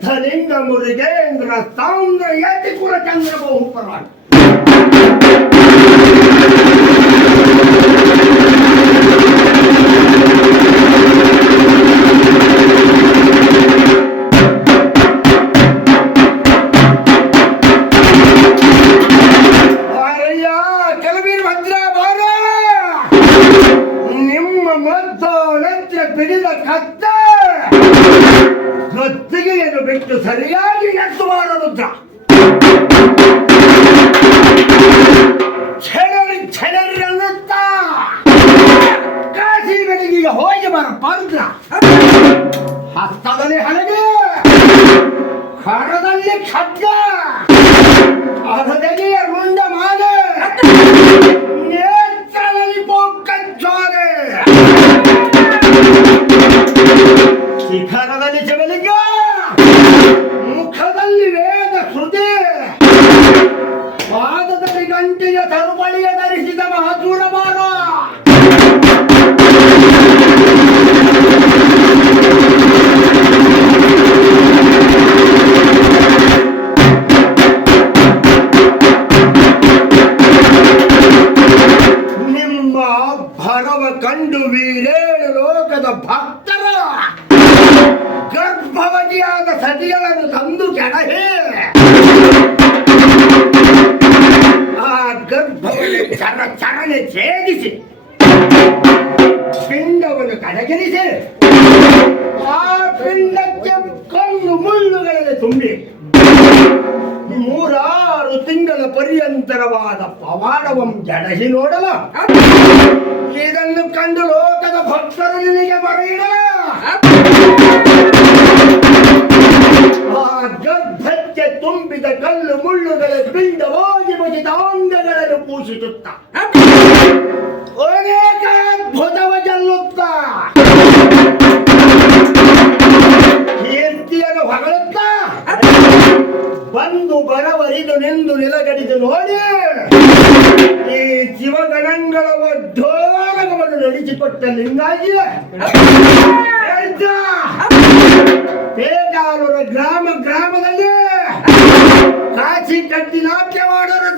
ಸಿದ್ಧಲಿಂಗ ಮುರುಗೇಂದ್ರ ಸಾಂದ್ರ ಯತಿಕುಲ ಚಂದ್ರಬಹು ಪರವಾಗಿ ಬಿಡಿದ ಕತ್ತ ಹೊತ್ತಿಗೆಯನ್ನು ಬಿಟ್ಟು ಸರಿಯಾಗಿ ಎತ್ತುವ ರುದ್ರ ಛೆಡರಿ ಅನ್ನುತ್ತಾ ಕಾಶಿ ಬೆಳಗಿಗೆ ಹೋಗಿ ಬರ ಪಂದ್ರ ಹಸ್ತದಲ್ಲಿ ಹಣಗೆ ಕರದಲ್ಲಿ ಖಡ್ಗ ಅರದೆಗೆಯ ರುಂಡ ಮಾಲೆ ನೇತ್ರದಲ್ಲಿ ಪೊಕ್ಕಜ್ಜೋರೆ ಶಿಖರದಲ್ಲಿ ಶಿವಲಿಂಗ ಮುಖದಲ್ಲಿ ವೇದ ಶ್ರುತಿ ಪಾದದಲ್ಲಿ ಗಂಟೆಯ ತರುಬಳಿಯ ಧರಿಸಿದ ಮಹಚೂರಮಾರ ನಿಮ್ಮ ಭರವ ಕಂಡು ವೀರೇಳು ಲೋಕದ ಭಕ್ತರ ಗರ್ಭವತಿಯಾದ ಸತಿಗಳನ್ನು ತಂದು ಕೆಡಹೆ ಆ ಗರ್ಭವನ್ನು ಚರಣೆ ಛೇದಿಸಿ ಪಿಂಡವನ್ನು ಕಡೆಗಣಿಸಿ ಆ ಪಿಂಡಕ್ಕೆ ಕಲ್ಲು ಮುಳ್ಳುಗಳಲ್ಲಿ ತುಂಬಿ 3-6 ತಿಂಗಳ ಪರ್ಯಂತರವಾದ ಪವಾಡವಂ ಜಡಹಿ ನೋಡಲು ಇದನ್ನು ಕಂಡು ಲೋಕದ ಭಕ್ತರು ನಿನಗೆ ಬರೆಯಿಡಲ ಆ ಗರ್ಭಕ್ಕೆ ತುಂಬಿದ ಕಲ್ಲು ಮುಳ್ಳುಗಳ ಪಿಂಡವಾಗಿ ಬಸಿದ ಅಂಗಗಳನ್ನು ಪೂಜಿಸುತ್ತ ಅನೇಕ ಅದ್ಭುತವ ಗೆಲ್ಲುತ್ತ ಕೀರ್ತಿಯನ್ನು ಹೊಗಳುತ್ತ ಬಂದು ಬರವರಿದು ನಿಂದು ನಿಲಗಡಿದು ನೋಡಿ ಈ ಶಿವಗಣಗಳ ಒಡ್ಡೋಲಗವನ್ನು ನಡೆಸಿಕೊಟ್ಟ ಲಿಂಗಾಜಿ ಪೇಜಾರೂರ ಗ್ರಾಮದಲ್ಲಿ ಕಾಶಿ ಕಟ್ಟಿ ನಾಟ್ಯ ಮಾಡೋರು